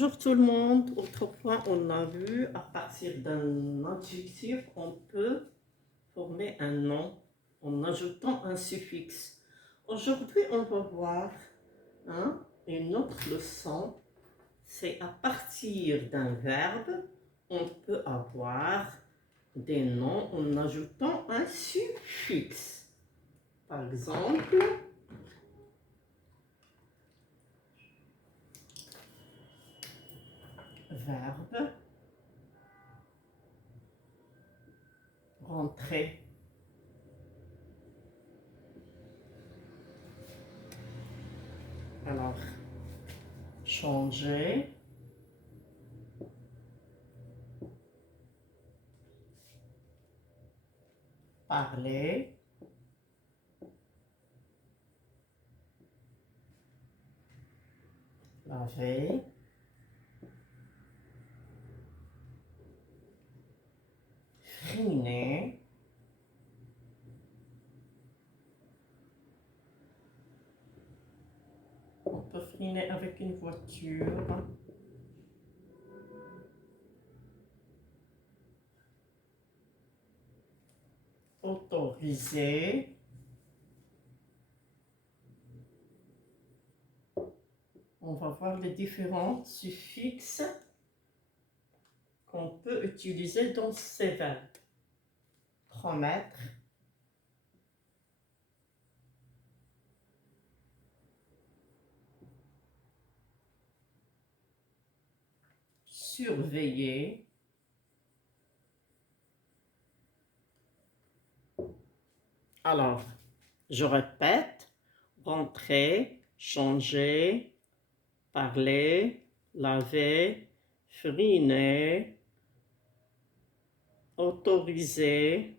Bonjour tout le monde. Autrefois, on a vu à partir d'un adjectif, on peut former un nom en ajoutant un suffixe. Aujourd'hui, on va voir une autre leçon. C'est à partir d'un verbe, on peut avoir des noms en ajoutant un suffixe. Par exemple, verbe rentrer. Alors, changer, parler, laver, friner, on peut friner avec une voiture, autoriser, on va voir les différents suffixes qu'on peut utiliser dans ces verbes. Promettre, surveiller, alors, je répète, rentrer, changer, parler, laver, friner, autoriser,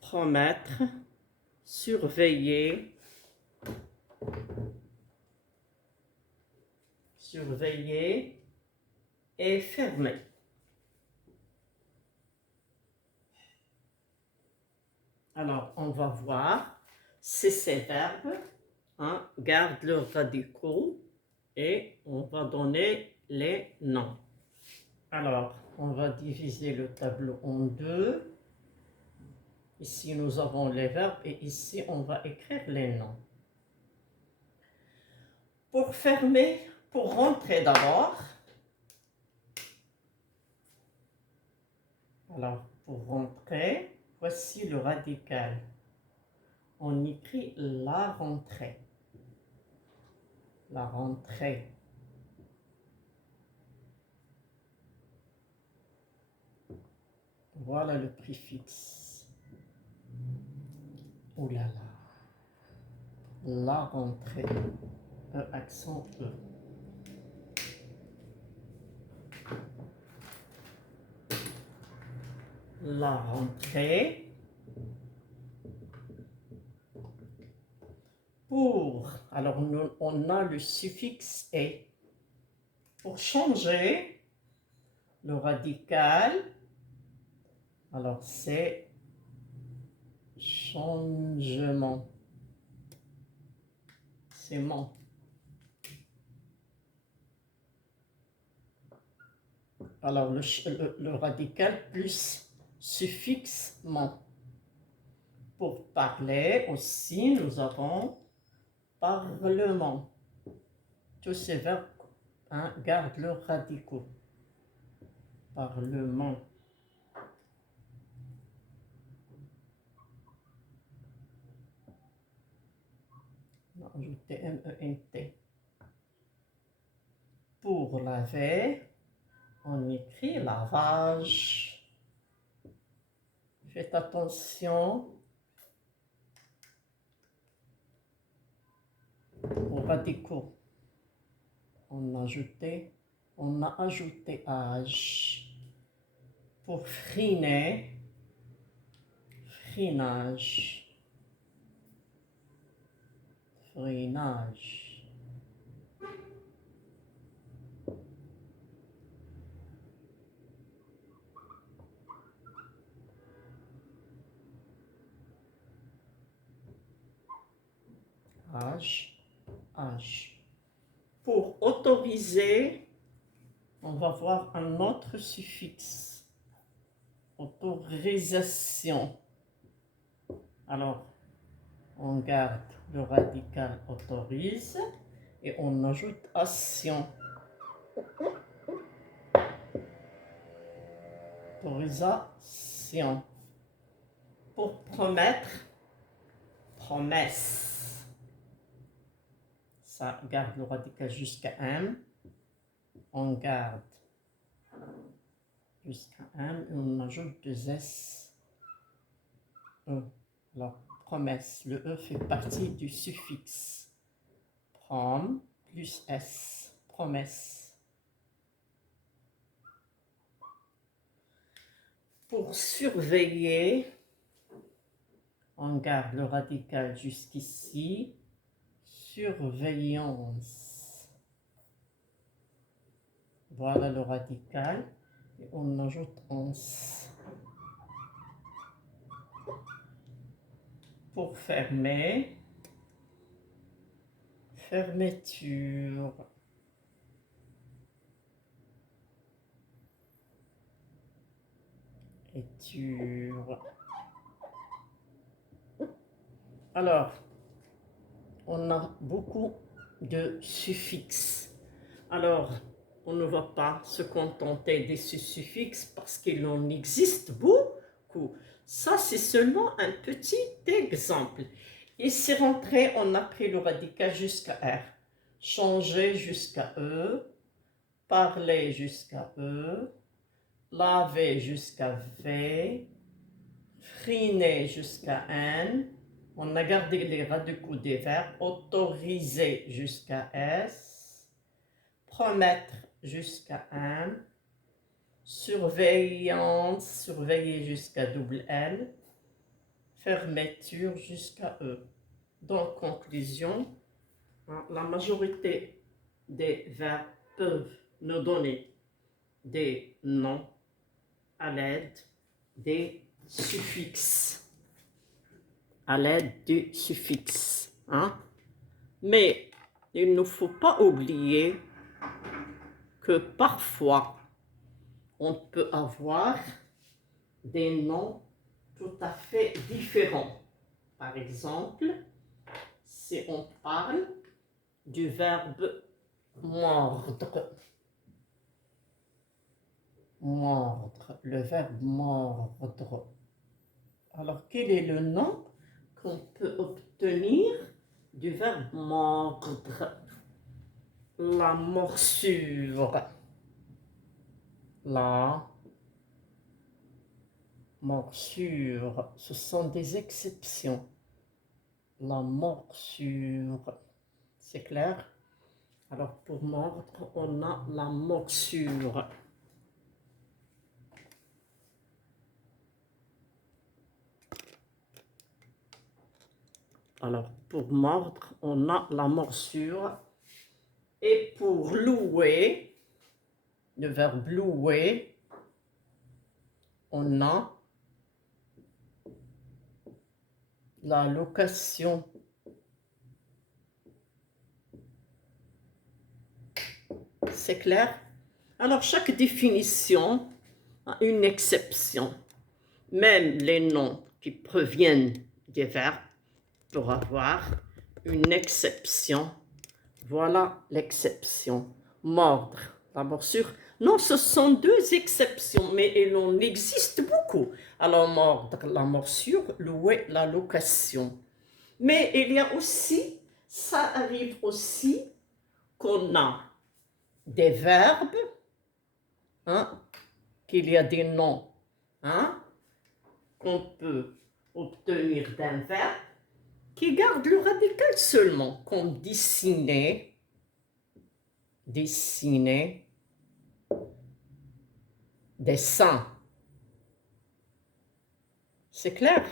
promettre, surveiller, et fermer. Alors, on va voir si ces verbes gardent leurs radicaux et on va donner les noms. Alors, on va diviser le tableau en deux. Ici, nous avons les verbes et ici, on va écrire les noms. Pour fermer, pour rentrer d'abord. Alors, pour rentrer, voici le radical. On écrit la rentrée. La rentrée. Voilà le préfixe. Oh là là. La rentrée. Accent E. La rentrée. Pour, alors on a le suffixe et. Pour changer, le radical, alors c'est changement. C'est mon. Alors le radical plus suffixe mon. Pour parler aussi, nous avons parlement. Tous ces verbes gardent leurs radicaux. Parlement. On va ajouter M-E-N-T. Pour laver, on écrit lavage. Faites attention aux radicaux. On a ajouté âge. Pour friner, frinage. Frinage. Âge, H. Pour autoriser, on va voir un autre suffixe. Autorisation. Alors, on garde le radical autorise et on ajoute ation. Autorisation. Pour promettre, promesse. Ça garde le radical jusqu'à M. On garde jusqu'à M et on ajoute 2S. E. Alors, promesse. Le E fait partie du suffixe. Prom plus S. Promesse. Pour surveiller, on garde le radical jusqu'ici. Surveillance. Voilà le radical. Et on ajoute 11. Pour fermer, fermeture. Éture. Alors, on a beaucoup de suffixes. Alors, on ne va pas se contenter des suffixes parce qu'il en existe beaucoup. Ça, c'est seulement un petit exemple. Ici, rentré, on a pris le radical jusqu'à R. Changer jusqu'à E. Parler jusqu'à E. Laver jusqu'à V. Friner jusqu'à N. On a gardé les radicaux des verbes. Autoriser jusqu'à S. Promettre jusqu'à M. Surveillance, surveiller jusqu'à double L. Fermeture jusqu'à E. Donc, conclusion, la majorité des verbes peuvent nous donner des noms à l'aide des suffixes. À l'aide du suffixe. Mais il ne faut pas oublier que parfois, on peut avoir des noms tout à fait différents. Par exemple, si on parle du verbe mordre. Mordre, le verbe mordre. Alors, quel est le nom qu'on peut obtenir du verbe mordre? La morsure. La morsure. Ce sont des exceptions. La morsure. C'est clair? Alors, pour mordre, on a la morsure. Alors, pour mordre, on a la morsure. Et pour louer, le verbe louer, on a la location. C'est clair? Alors, chaque définition a une exception. Même les noms qui proviennent des verbes pour avoir une exception. Voilà l'exception. Mordre, la morsure. Non, ce sont deux exceptions, mais il en existe beaucoup. Alors, mordre, la morsure, louer, la location. Mais il y a aussi, ça arrive aussi qu'on a des verbes, qu'il y a des noms, qu'on peut obtenir d'un verbe qui garde le radical seulement, comme dessiner, dessiner, dessin. C'est clair?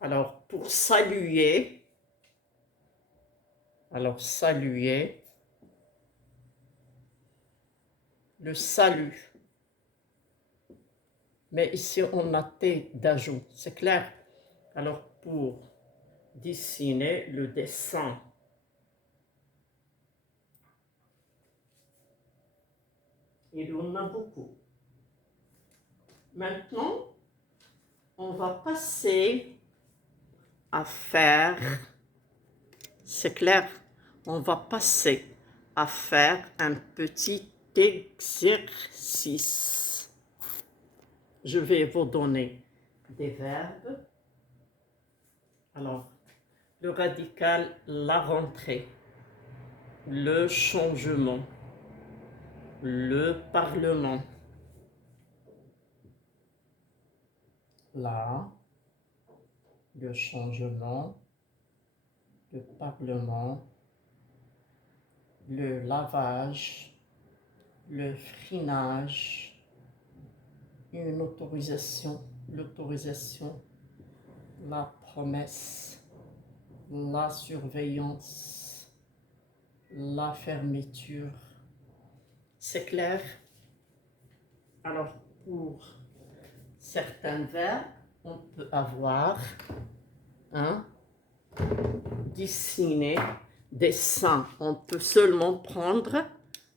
Alors, pour saluer, le salut. Mais ici, on a T d'ajout, c'est clair? Alors, pour dessiner le dessin. Il y en a beaucoup. Maintenant, on va passer à faire, c'est clair, on va passer à faire un petit exercice. Je vais vous donner des verbes. Alors, le radical, la rentrée, le changement, le parlement, là, le changement, le parlement, le lavage, le frinage, une autorisation, l'autorisation, la promesse, la surveillance, la fermeture. C'est clair? Alors, pour certains verbes, on peut avoir dessiner, dessin. On peut seulement prendre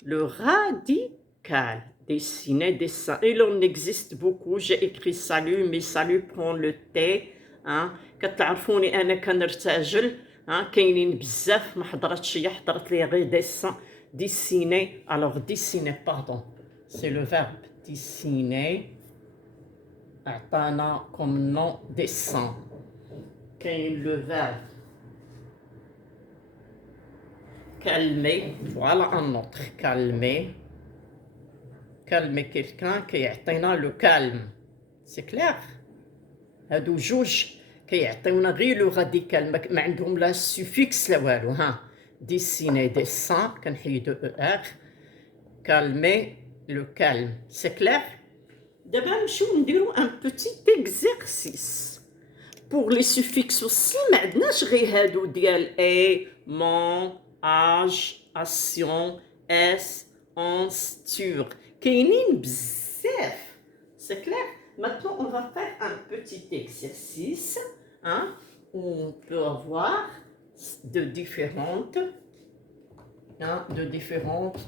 le radical. Dessiner, dessin. Il en existe beaucoup. J'ai écrit salut, mais salut prend le T. كتعرفوني أنا كنرتجل كاينين بزاف ما حضرتش هي حضرت لي غير dessin. Dessiner. Alors, dessiner, pardon. C'est le verbe dessiner. أعطانا comme nom dessin. كاين le verbe calmer, voilà un autre, calmer. Calmer quelqu'un كيعطينا le calme. C'est clair? هادو جوج كيعطيونا غير لو راديكال ما عندهم لا سوفيكس لا والو. ديسيني ديسان كنحيدو ار. calmer le calme. C'est clair? دابا نمشيو نديرو ان بوتي اكزرسيس. pour les suffixes aussi ما عندناش غير هادو ديال اي مون age, action, est, ons, tur. كاينين بزاف. C'est clair? Maintenant, on va faire un petit exercice où on peut avoir de différentes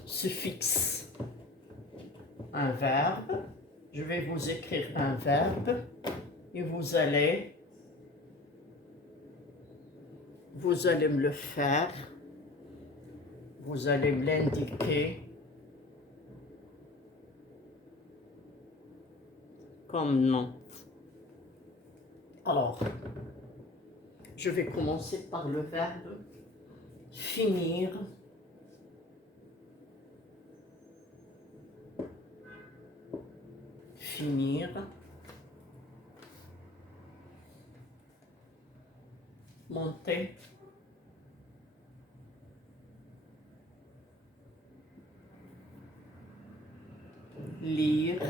suffixes. Un verbe. Je vais vous écrire un verbe et vous allez me le faire. Vous allez me l'indiquer comme nom. Alors, je vais commencer par le verbe finir. Finir. Monter. Lire.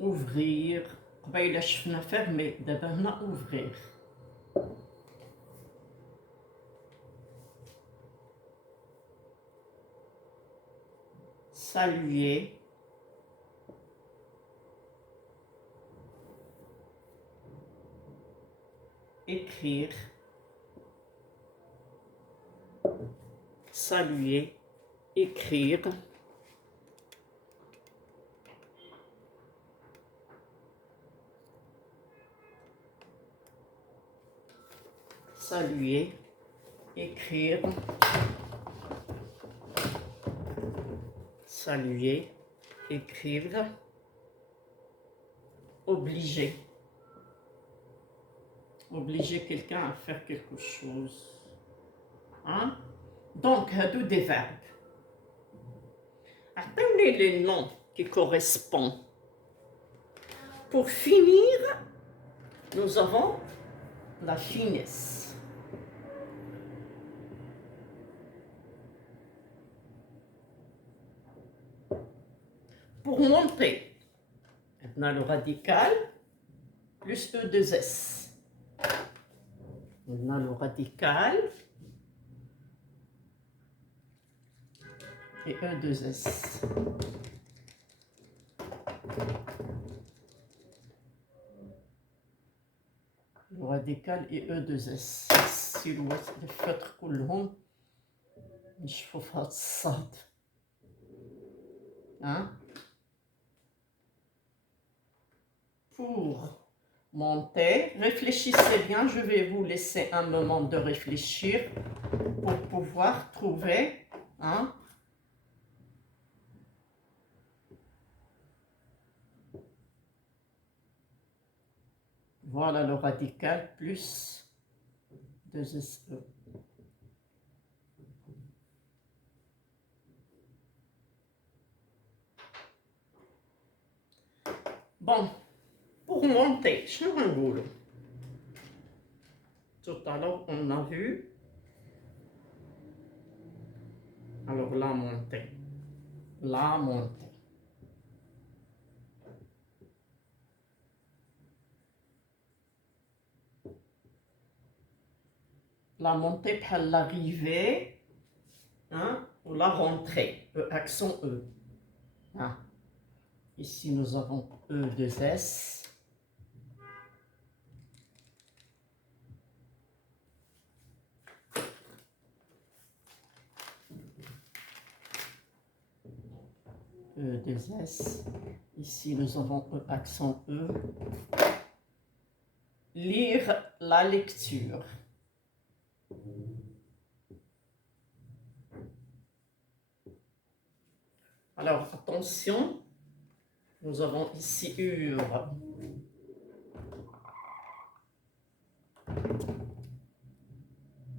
Ouvrir. قبيله شفنا fermer, دابا هنا ouvrir. Saluer. Écrire. Saluer. Écrire. Saluer, écrire, saluer, écrire, obliger, obliger quelqu'un à faire quelque chose. Donc, هادو des verbes. Attendez les noms qui correspondent. Pour finir, nous avons la finesse. Pour monter, on a le radical plus E2S. On a le radical et E2S. Le radical et E2S. silhouette الفتح كلهم نشوفها الصاد. Hein? Pour monter, réfléchissez bien, je vais vous laisser un moment de réfléchir pour pouvoir trouver, hein? Voilà le radical plus 2SE. Bon, pour monter, je vais un boulot. Tout à l'heure, on a vu. Alors, la montée. La montée. La montée par l'arrivée, hein, ou la rentrée, accent E. Hein. Ici, nous avons E2S. E2S. Ici, nous avons E accent E. Lire la lecture. Alors, attention, nous avons ici UR.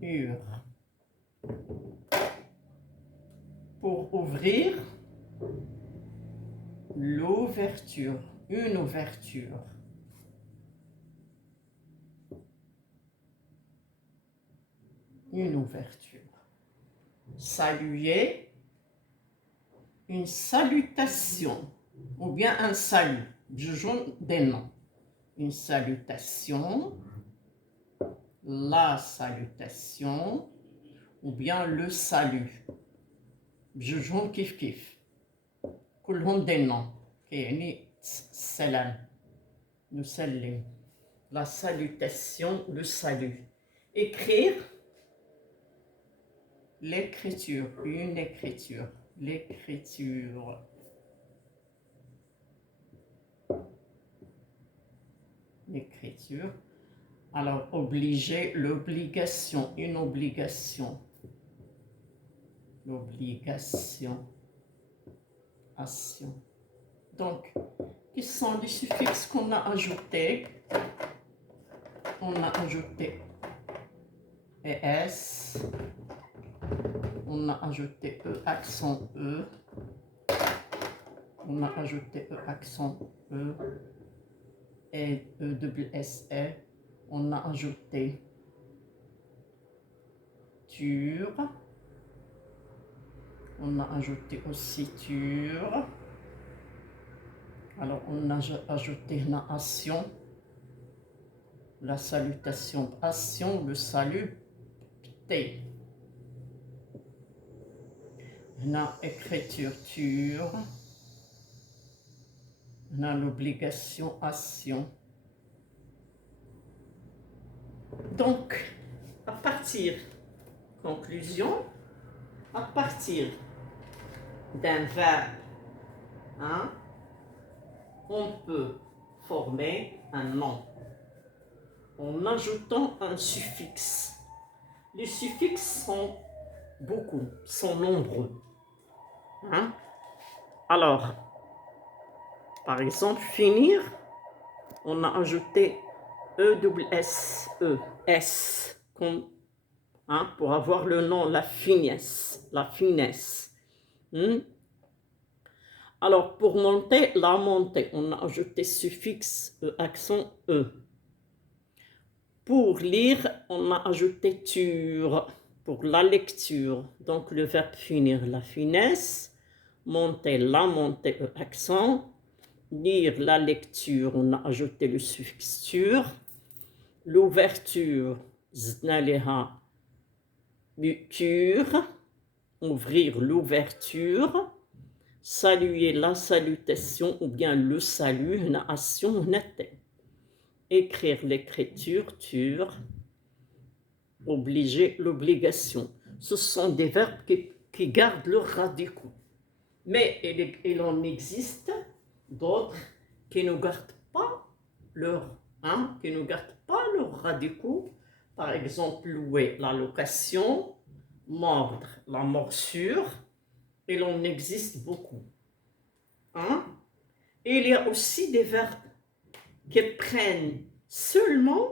UR. Pour ouvrir, l'ouverture, une ouverture. Une ouverture. Saluer, une salutation, ou bien un salut. Je joue des noms. Une salutation, la salutation, ou bien le salut. Je joue kif kif. كلهم des noms. يعني السلام. نسلم. La salutation, le salut. Écrire. L'écriture, une écriture, l'écriture. L'écriture. Alors, obliger, l'obligation, une obligation. L'obligation. Action. Donc, quels sont les suffixes qu'on a ajoutés? On a ajouté ES. On a ajouté E accent E. On a ajouté E accent E. Et ESSE. On a ajouté TUR. On a ajouté aussi TUR. Alors, on a ajouté la action. La salutation, action, le salut, T. La écriture, TUR. On a l'obligation, action. Donc, à partir, conclusion, à partir d'un verbe, hein, on peut former un nom en ajoutant un suffixe. Les suffixes sont beaucoup, sont nombreux. Hein? Alors, par exemple, finir, on a ajouté ESSE, S, comme, hein, pour avoir le nom, la finesse, la finesse. Alors, pour monter, la montée, on a ajouté suffixe, accent E. Pour lire, on a ajouté tur, pour la lecture. Donc, le verbe finir, la finesse. Monter, la montée, accent. Lire, la lecture, on a ajouté le suffixe tur. L'ouverture, znaleha, tur. Ouvrir l'ouverture. Saluer, la salutation, ou bien le salut, une action, écrire l'écriture, tur. Obliger, l'obligation. ce sont des verbes qui gardent leurs radicaux. Mais il en existe d'autres qui ne gardent pas leurs radicaux. Par exemple, louer, la location, mordre, la morsure. Il en existe beaucoup. Et il y a aussi des verbes qui prennent seulement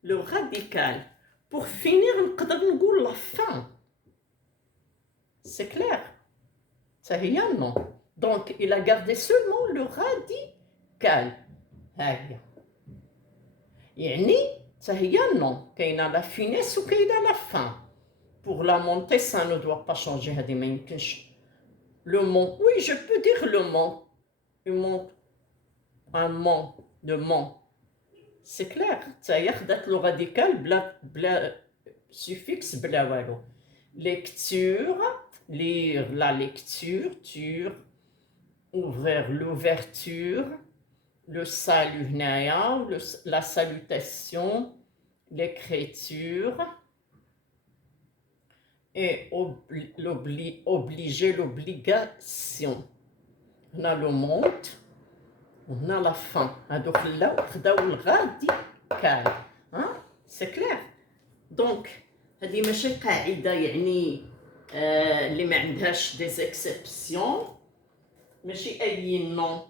le radical. Pour finir, on peut dire la fin. C'est clair? Ça y est, non? Donc, il a gardé seulement le radical. يعني هي non. كاينه la finesse وكاينه la fin. Pour la montée, ça ne doit pas changer. هذه ما يمكنش. Le mont, oui, je peux dire le mont. Un mont, le mont. C'est clair. Ça y est, le radical bla suffixe bla والو. Lecture, lire la lecture, ouvrir l'ouverture, le salut هنايا, la salutation, l'écriture et obliger, l'obligation. On a le monde, on a la fin. Donc là, on a le radical. C'est clair? Donc, هذه ماشي قاعدة يعني اللي ما عندهاش des exceptions. ماشي أي nom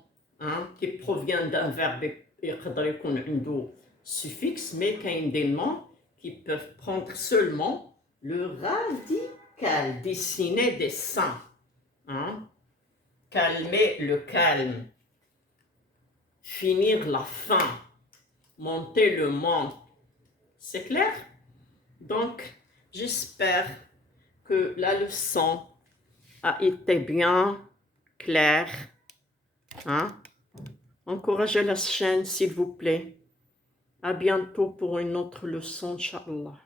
qui provient d'un verbe يقدر يكون عنده suffixe, mais كاين des noms qui peuvent prendre seulement le radical, dessiner des seins, calmer le calme, finir la fin, monter le mont. C'est clair? Donc, j'espère que la leçon a été bien claire. Encouragez la chaîne, s'il vous plaît. À bientôt pour une autre leçon, Inch'Allah.